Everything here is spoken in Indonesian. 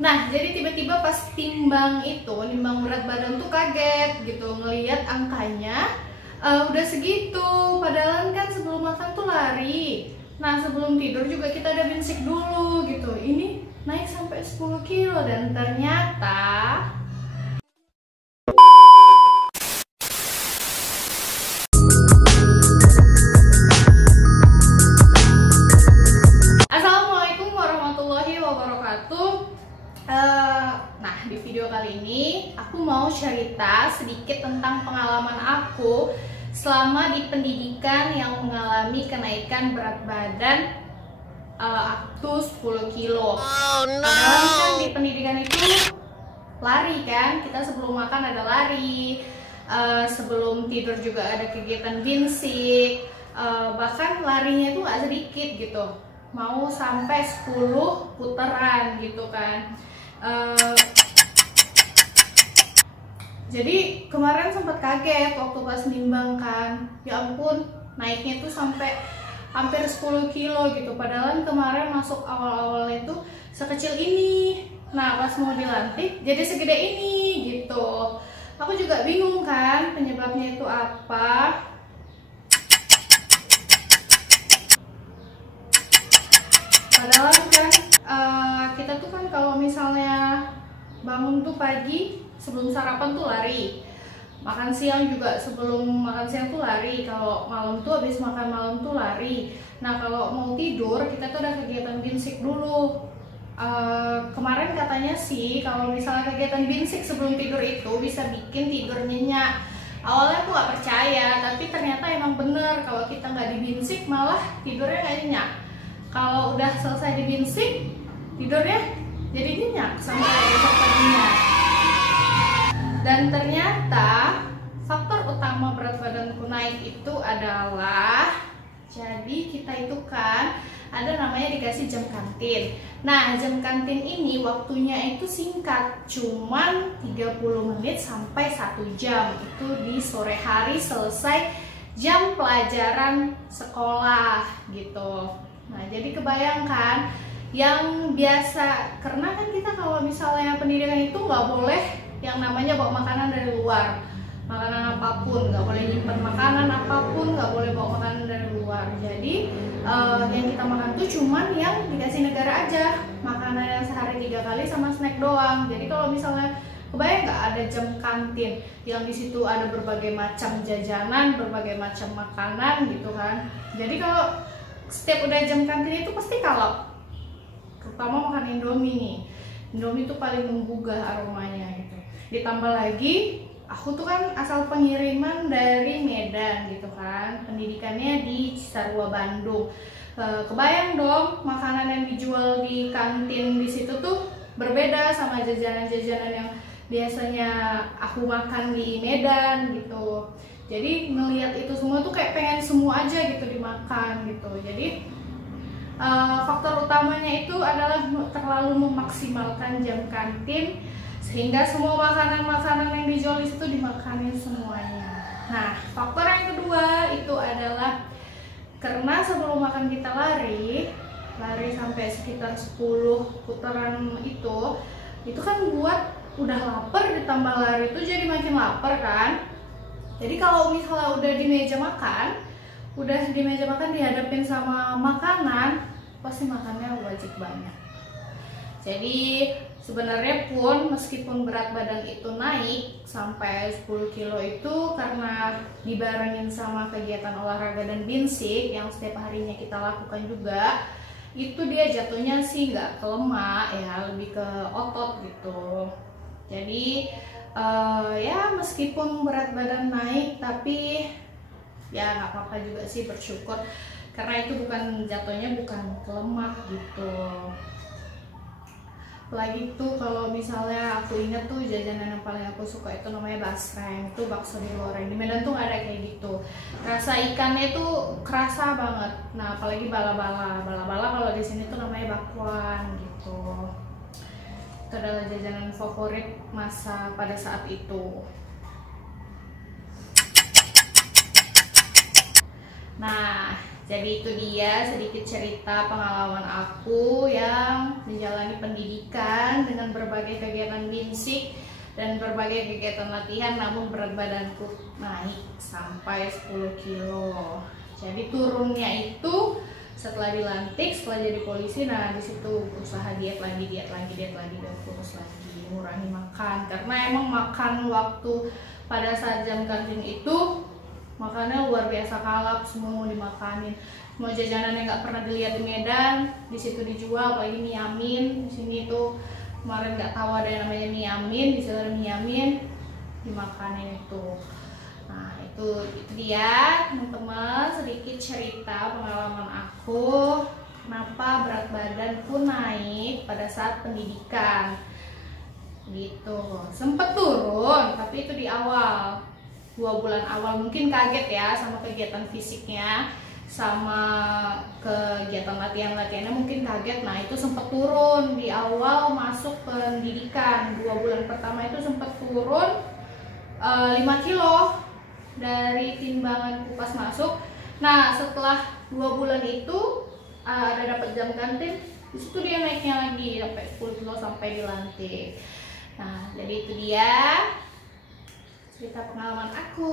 Nah, jadi tiba-tiba pas timbang berat badan tuh kaget gitu, ngelihat angkanya udah segitu. Padahal kan sebelum makan tuh lari. Nah, sebelum tidur juga kita ada binsik dulu gitu. Ini naik sampai 10 kilo dan ternyata Assalamualaikum warahmatullahi wabarakatuh. Nah, di video kali ini aku mau cerita sedikit tentang pengalaman aku selama di pendidikan yang mengalami kenaikan berat badan waktu 10 kilo. Oh no. Padahal kan di pendidikan itu lari kan, kita sebelum makan ada lari, sebelum tidur juga ada kegiatan binsik, bahkan larinya itu nggak sedikit gitu, mau sampai 10 putaran gitu kan. Jadi kemarin sempat kaget waktu pas nimbang kan, ya ampun naiknya tuh sampai hampir 10 kilo gitu. Padahal kemarin masuk awal-awal itu sekecil ini, nah pas mau dilantik jadi segede ini gitu. Aku juga bingung kan penyebabnya itu apa. Padahal kan kita tuh kan kalau misalnya bangun tuh pagi sebelum sarapan tuh lari, makan siang juga sebelum makan siang tuh lari, kalau malam tuh habis makan malam tuh lari. Nah kalau mau tidur kita tuh ada kegiatan binsik dulu. Kemarin katanya sih kalau misalnya kegiatan binsik sebelum tidur itu bisa bikin tidur nyenyak. Awalnya aku gak percaya, tapi ternyata emang bener kalau kita nggak dibinsik malah tidurnya nggak nyenyak. Kalau udah selesai dibinsik, tidurnya jadi nyenyak sampai besok paginya. Dan ternyata faktor utama berat badanku naik itu adalah, jadi kita itu kan ada namanya dikasih jam kantin. Nah, jam kantin ini waktunya itu singkat, cuman 30 menit sampai 1 jam. Itu di sore hari selesai jam pelajaran sekolah gitu. Nah, jadi kebayangkan yang biasa, karena kan kita kalau misalnya pendidikan itu nggak boleh yang namanya bawa makanan dari luar, makanan apapun, nggak boleh nyimpan makanan apapun, nggak boleh bawa makanan dari luar. Jadi yang kita makan tuh cuman yang dikasih negara aja, makanan yang sehari 3 kali sama snack doang. Jadi kalau misalnya kebayang nggak ada jam kantin yang di situ ada berbagai macam jajanan, berbagai macam makanan gitu kan. Jadi kalau setiap udah jam kantin itu pasti kalap, terutama makan Indomie nih. Indomie itu paling menggugah aromanya gitu. Ditambah lagi aku tuh kan asal pengiriman dari Medan gitu kan, pendidikannya di Cisarua, Bandung. Kebayang dong makanan yang dijual di kantin di situ tuh berbeda sama jajanan-jajanan yang biasanya aku makan di Medan gitu. Jadi ngelihat itu semua tuh kayak pengen semua aja gitu dimakan gitu. Jadi faktor utamanya itu adalah terlalu memaksimalkan jam kantin, sehingga semua makanan-makanan yang dijual di situ dimakanin semuanya. Nah, faktor yang kedua itu adalah karena sebelum makan kita lari sampai sekitar 10 putaran itu kan buat udah lapar, ditambah lari itu jadi makin lapar kan. Jadi kalau misalnya udah di meja makan dihadapin sama makanan, pasti makannya wajib banyak. Jadi sebenarnya pun meskipun berat badan itu naik sampai 10 kilo itu karena dibarengin sama kegiatan olahraga dan binsik yang setiap harinya kita lakukan juga, itu dia jatuhnya sih nggak ke lemak ya, lebih ke otot gitu. Jadi ya meskipun berat badan naik, tapi ya nggak apa-apa juga sih, bersyukur karena itu jatuhnya bukan ke lemak gitu. Apalagi tuh kalau misalnya aku ingat tuh jajanan yang paling aku suka itu namanya basreng, itu bakso digoreng. Di Medan tuh nggak ada kayak gitu, rasa ikannya tuh kerasa banget. Nah apalagi bala-bala kalau di sini tuh namanya bakwan gitu. Itu adalah jajanan favorit masa pada saat itu. Nah Jadi itu dia sedikit cerita pengalaman aku yang menjalani pendidikan dengan berbagai kegiatan BINSIK dan berbagai kegiatan latihan, namun berat badanku naik sampai 10 kilo. Jadi turunnya itu setelah dilantik, setelah jadi polisi, nah disitu berusaha diet lagi dan kurus lagi, ngurangi makan. Karena emang makan waktu pada saat jam kantin itu makannya luar biasa kalap, semua mau dimakanin. Semua jajanan yang nggak pernah dilihat di Medan, di situ dijual, apalagi mie Amin. Di sini tuh kemarin nggak tahu ada yang namanya mie Amin, di situ ada mie Amin, dimakanin itu. Nah itu dia teman-teman, sedikit cerita pengalaman aku kenapa berat badanku naik pada saat pendidikan. Gitu, sempet turun, tapi itu di awal. 2 bulan awal mungkin kaget ya sama kegiatan fisiknya, sama kegiatan latihannya mungkin kaget. Nah itu sempat turun di awal masuk pendidikan. 2 bulan pertama itu sempat turun 5 kilo dari timbanganku pas masuk. Nah setelah 2 bulan itu ada dapat jam kantin, disitu dia naiknya lagi sampai 10 kilo sampai dilantik. Nah jadi itu dia cerita pengalaman aku.